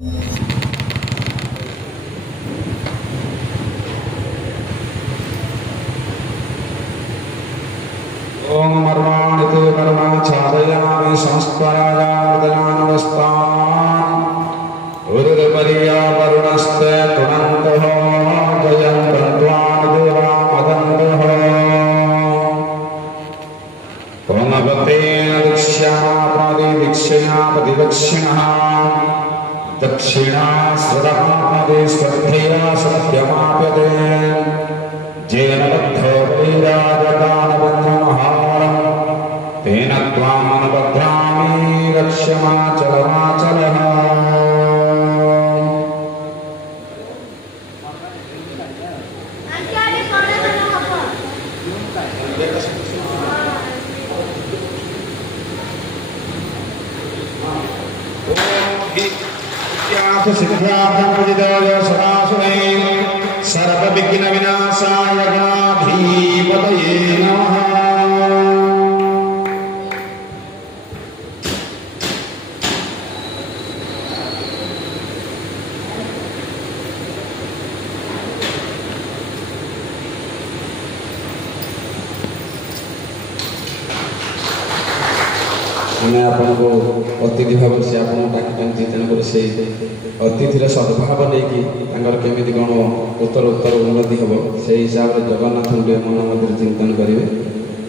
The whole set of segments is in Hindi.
ओम मर्वाणिते कर्मा छादयामि संस्पराजार्दनानवस्तान् उदरपरिया वरुणस्ते तुनन्तः जयन्तन्त्वान् देवामदन्तः ओमवतेन दीक्षया प्रतिदक्षिणः दक्षिणा श्रद्धापदे श्रद्धया सत्यमाप्यते जेन बद्धो वैराजदानबन्धमहारम् तेन त्वामनुबध्नामि रक्ष्यमाचलमाचलः सर्वविघ्न विनाशाय गणाधिपतये नमः। आमे आपको अतिथि भाव से आपको डाकिଛନ୍ତି ତେଣୁକରି ସେ ଅତିଥିର ସଦ୍ଭାବ ନେଇକି ତାଙ୍କର କେମିତି କ'ଣ ଉତ୍ତର ଉନ୍ନତି ହେବ ସେହି ହିସାବରେ ଜଗନ୍ନାଥଙ୍କୁ ଟିକେ ମନ ମଧ୍ୟରେ ଚିନ୍ତନ କରିବେ।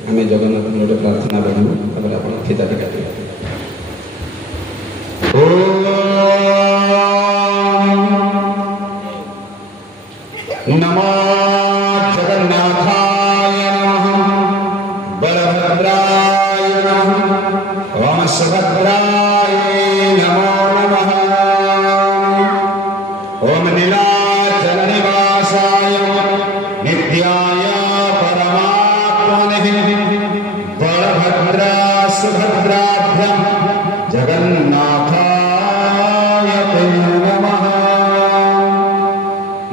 ଆମେ ଜଗନ୍ନାଥଙ୍କୁ ଗୋଟେ ପ୍ରାର୍ଥନା କରିବୁ, ତାପରେ ଆପଣ ଫିତାଟି କାଟିବେ। ନମୋ ଜଗନ୍ନାଥାୟ ନମଃ ବଳଭଦ୍ରାୟ ନମଃ ओम सुभद्राय नमो नमः। ओम नीलाचल निवासाय नित्याय परमात्मने बलभद्रा सुभद्राभ्यां जगन्नाथाय ते नमः।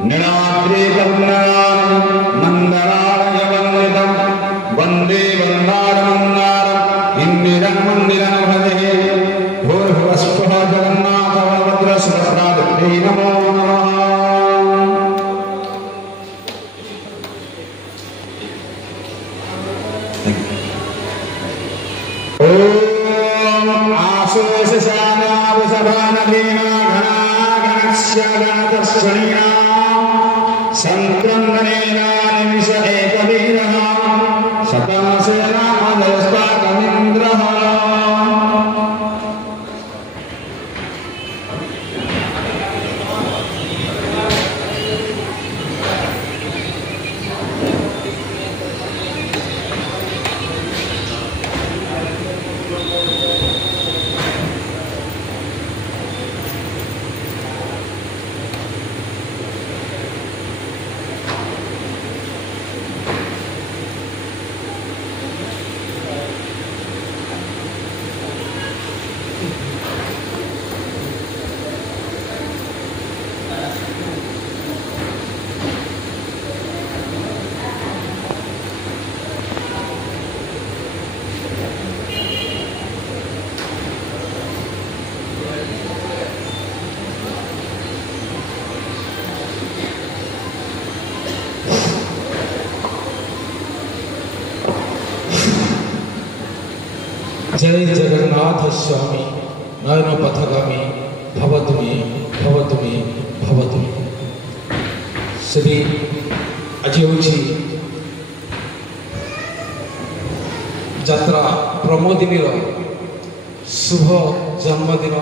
नीलाद्रिकर्णं मन्दराय वन्दितं वन्दे इंदिरं मंदिरं भजे भूर्भुवस्वः जगन्नाथ बलभद्र सुभद्राभ्यै नमो नमः। ओम आशोष शानावसभानधीना घनाघनस्य गणदर्शनीया संक्रमणेन निमिष एकवीरः शतमसेना मदस्ताकमिन्द्रः। जय जगन्नाथ स्वामी नयन पथगामी भवतु मे भवतु मे भवतु मे। श्री आज हूँ यात्रा प्रमोदिनी शुभ जन्मदिन।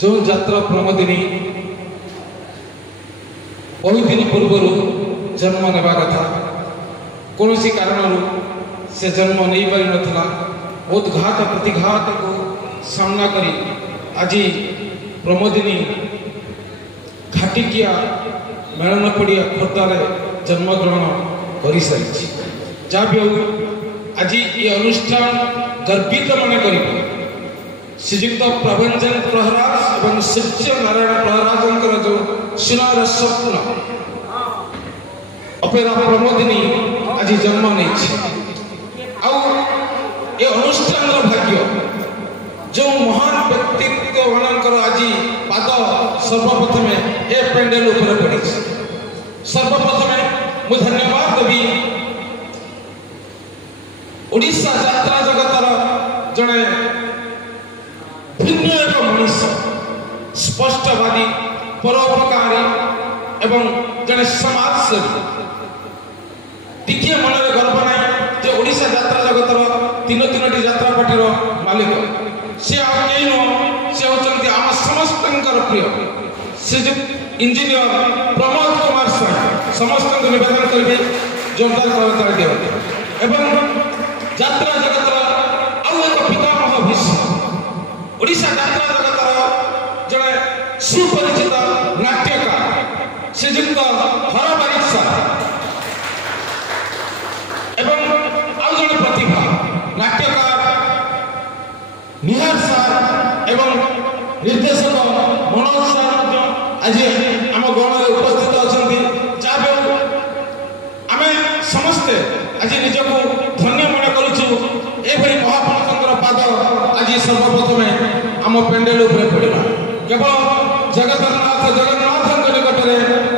जो यात्रा प्रमोदिनी बहुत दिन पूर्व जन्म नेबा कथा कौन कारण से जन्म नहीं पारि नथिला। बहुत घात प्रतिघात को सामना करी आज प्रमोदिनी घाटिकिया मेलन पड़िया खोर्धार जन्मग्रहण कर सारी। जहाँ भी हो आज ये अनुष्ठान गर्वित मन कर श्रीजुक्त प्रभंजन प्रहराज और सूर्य नारायण प्रहराज जो सुनार स्वप्न अपेरा प्रमोदिनी आज जन्म नहीं। ये अनुष्ठान भाग्य जो महान व्यक्तित्व मानकर आज पाद सर्वप्रथमे ए पेंडेल ऊपर पड़ी। सर्वप्रथमे मु धन्यवाद देवी ओडिशा यात्रा जगतर जड़े भिन्न एक मनुष्य स्पष्टवादी परोपकारी एवं जड़े समाजसेवी टिके मन में गर्व ना जे ओडिशा यात्रा जगतर तीन तीनोटी यात्रा पार्टी मालिक से कई नुह से होती आम समस्त प्रिय श्रीजुक्त इंजीनियर प्रमोद कुमार साहू समस्त निवेदन करेंगे जोरदार करताल दिए एवं यात्रा जगतर आउ एक पितामह भीष्म ओडिशा यात्रा जगतर जड़े सुपरिचित नाट्यकार श्रीजुक्त हर बारिक साहू एवं आउ जड़े प्रतिभा नाट्यकार निहार साहू एवं निर्देशक मनोज साहू आज आम गण में उपस्थित अच्छा जहाँ आम समस्ते आज निजक धन्य मन करुचु एभली महापुरुषों पाद आज सर्वप्रथमे आम पेंडेल उपरे पड़ा केवल जगन्नाथ निकट में